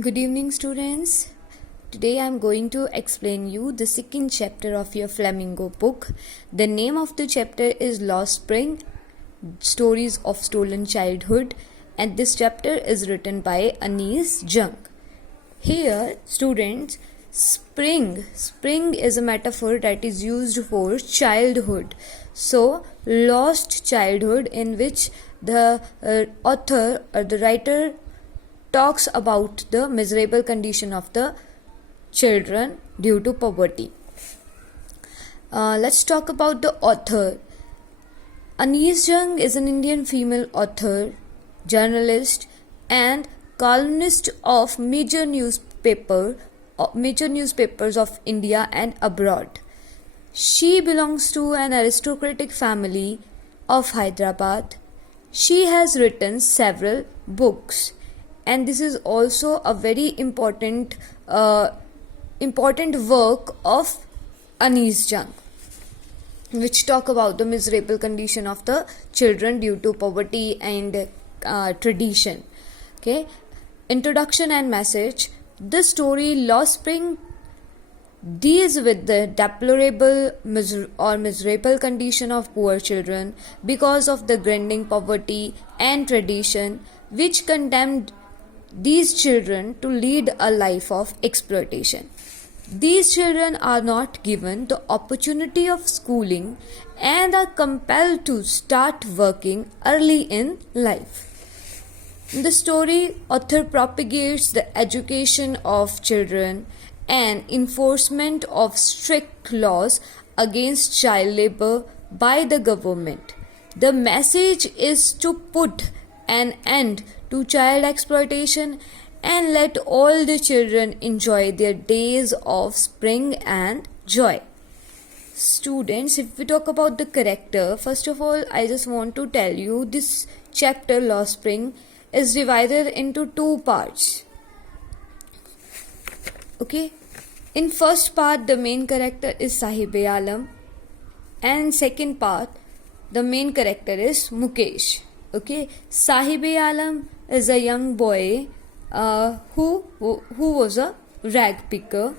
Good evening, students. Today I am going to explain you the second chapter of your Flamingo book. The name of the chapter is Lost Spring, Stories of Stolen Childhood, and this chapter is written by Anees Jung. Here, students, spring is a metaphor that is used for childhood. So, lost childhood, in which the author or the writer talks about the miserable condition of the children due to poverty. Let's talk about the author. Anees Jung is an Indian female author, journalist, and columnist of major newspapers of India and abroad. She belongs to an aristocratic family of Hyderabad. She has written several books, and this is also a very important work of Anees Jung, which talk about the miserable condition of the children due to poverty and tradition. Okay, introduction and message. The story Lost Spring deals with the deplorable miserable condition of poor children because of the grinding poverty and tradition, which condemned these children to lead a life of exploitation. These children are not given the opportunity of schooling and are compelled to start working early in life. In the story, author propagates the education of children and enforcement of strict laws against child labor by the government. The message is to put an end to child exploitation and let all the children enjoy their days of spring and joy. Students, if we talk about the character, first of all, I just want to tell you this chapter, Lost Spring, is divided into two parts. Okay, in first part, the main character is Sahib-e-Alam, and in second part, the main character is Mukesh. Okay, Sahib-e-Alam is a young boy who was a rag picker.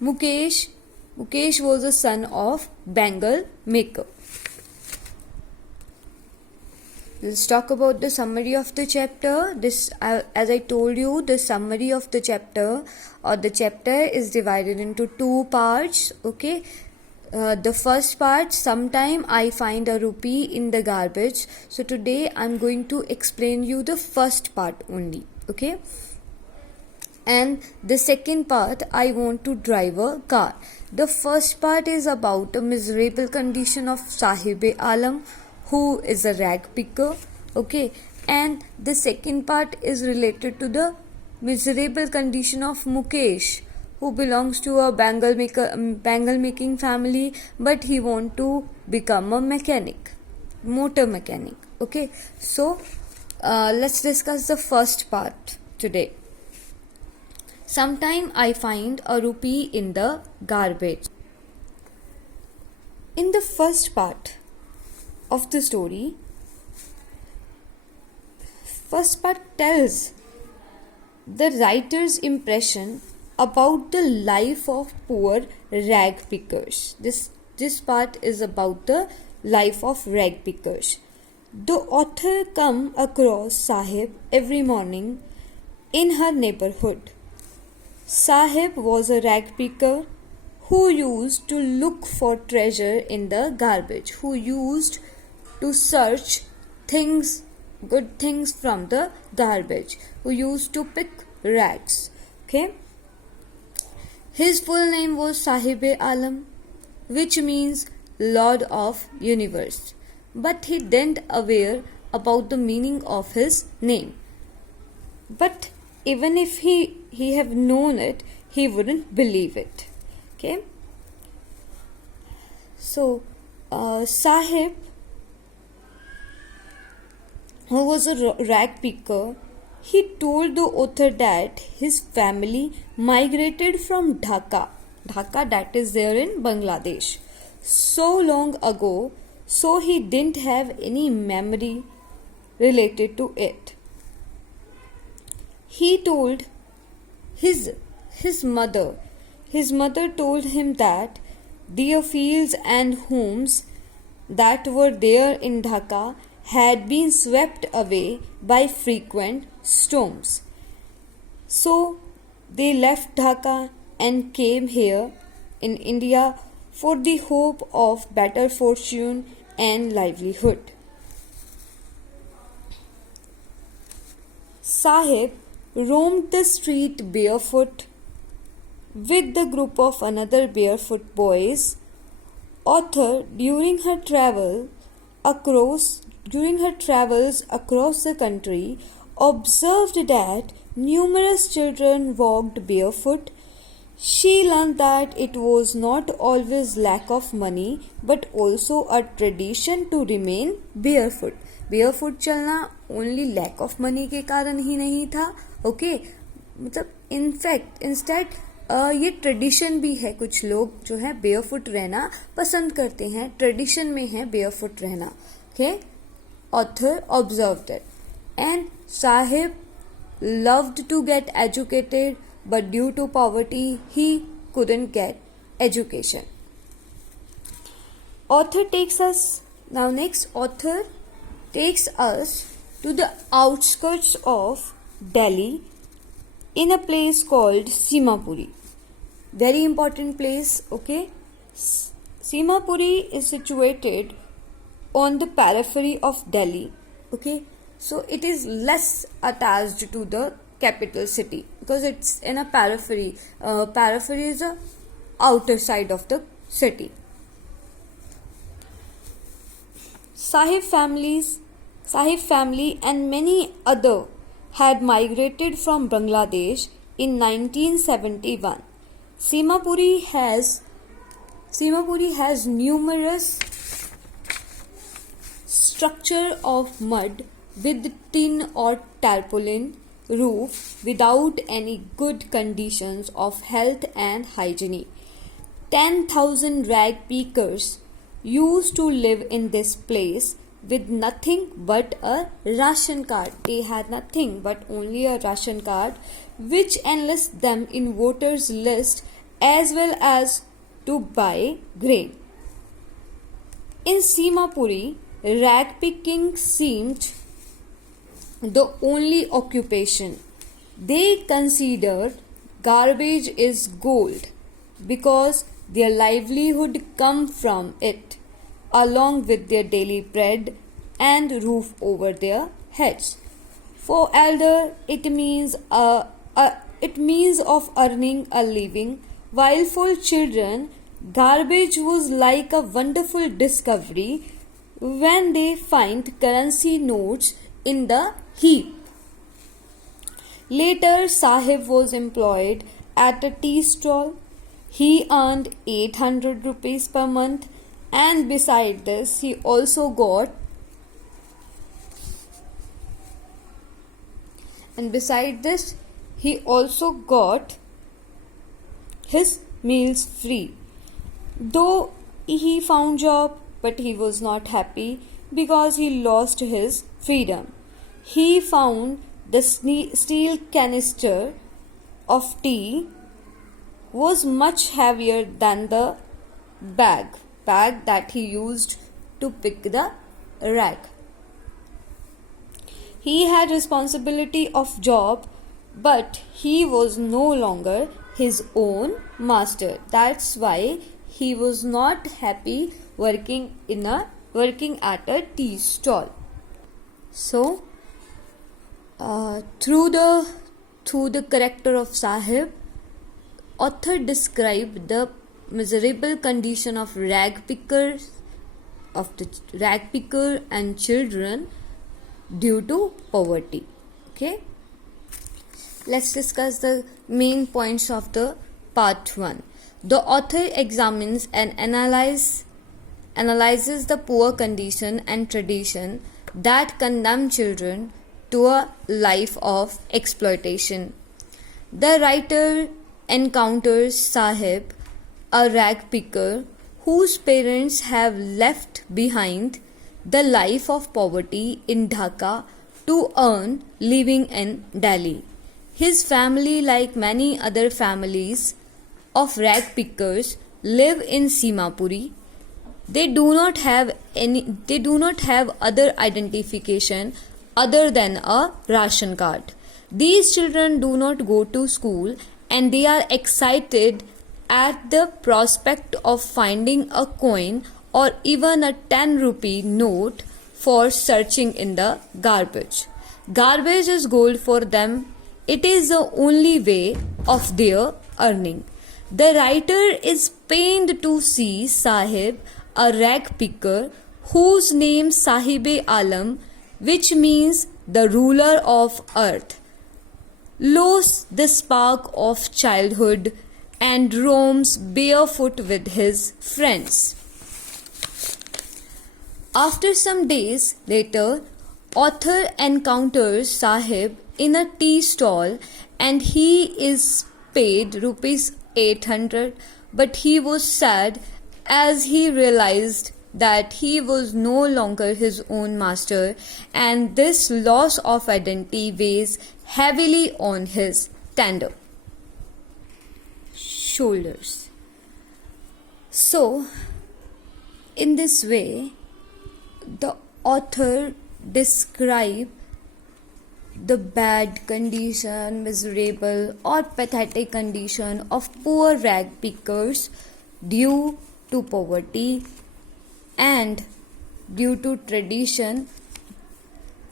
Mukesh was a son of bangle maker. Let's talk about the summary of the chapter. This, as I told you, the summary of the chapter or the chapter is divided into two parts. Okay. The first part, sometime I find a rupee in the garbage. So today I'm going to explain you the first part only. Okay. And the second part, I want to drive a car. The first part is about the miserable condition of Sahib-e-Alam, who is a rag picker. Okay. And the second part is related to the miserable condition of Mukesh, who belongs to a bangle making family, but he want to become a motor mechanic. Okay, so let's discuss the first part today. Sometime I find a rupee in the garbage. In the first part of the story, first part tells the writer's impression about the life of poor rag pickers. This part is about the life of rag pickers. The author come across Sahib every morning in her neighborhood. Sahib was a rag picker who used to look for treasure in the garbage, who used to search good things from the garbage, who used to pick rags. Okay. His full name was Sahib-e-Alam, which means Lord of Universe. But he didn't aware about the meaning of his name. But even if he have known it, he wouldn't believe it. Okay. So, Sahib, who was a rag picker, he told the author that his family migrated from Dhaka, that is there in Bangladesh, so long ago, so he didn't have any memory related to it. He told His his mother his mother told him that their fields and homes that were there in Dhaka had been swept away by frequent storms. So they left Dhaka and came here in India for the hope of better fortune and livelihood. Sahib roamed the street barefoot with the group of another barefoot boys. Author during her travels across the country observed that numerous children walked barefoot. She learned that it was not always lack of money but also a tradition to remain barefoot. Barefoot चलना only lack of money के कारण ही नहीं था, okay मतलब instead ये tradition भी है. कुछ लोग जो है बेयरफुट रहना पसंद करते हैं, ट्रेडिशन में है बेयरफुट रहना. Okay, author observed it and Sahib loved to get educated, but due to poverty he couldn't get education. Author takes us to the outskirts of Delhi in a place called Simapuri. Very important place, okay? Simapuri is situated on the periphery of Delhi, okay? So it is less attached to the capital city because it's in a periphery. Periphery is the outer side of the city. Sahib family and many other had migrated from Bangladesh in 1971. Simapuri has numerous structure of mud with tin or tarpaulin roof without any good conditions of health and hygiene. 10,000 rag pickers used to live in this place with nothing but a ration card. They had nothing but only a ration card which enlists them in voters list as well as to buy grain. In Simapuri, rag picking seemed the only occupation. They considered garbage is gold because their livelihood come from it, along with their daily bread and roof over their heads. For elder, it means of earning a living, while for children, garbage was like a wonderful discovery when they find currency notes in the heap. Later, Sahib was employed at a tea stall. He earned 800 rupees per month, and beside this, he also got his meals free. Though he found job, but he was not happy because he lost his freedom. He found the steel canister of tea was much heavier than the bag that he used to pick the rag. He had responsibility of job, but he was no longer his own master. That's why he was not happy working at a tea stall. So through the character of Sahib, author described the miserable condition of rag picker and children due to poverty. Okay, let's discuss the main points of the part 1. The author examines and analyzes the poor condition and tradition that condemn children to a life of exploitation. The writer encounters Sahib, a rag picker whose parents have left behind the life of poverty in Dhaka to earn living in Delhi. His family, like many other families of rag pickers, live in Simapuri. They do not have other identification other than a ration card. These children do not go to school and they are excited at the prospect of finding a coin or even a 10 rupee note for searching in the garbage. Garbage is gold for them. It is the only way of their earning. The writer is pained to see Sahib, a rag picker, whose name Sahib-e Alam, which means the ruler of earth, lost the spark of childhood and roams barefoot with his friends. After some days later, author encounters Sahib in a tea stall and he is paid rupees 800, but he was sad as he realized that he was no longer his own master, and this loss of identity weighs heavily on his tender shoulders. So, in this way, the author describes the bad condition, miserable or pathetic condition of poor rag pickers due to poverty and due to tradition,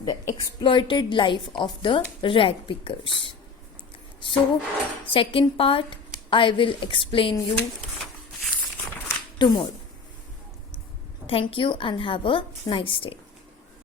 the exploited life of the rag pickers. So, second part I will explain you tomorrow. Thank you and have a nice day.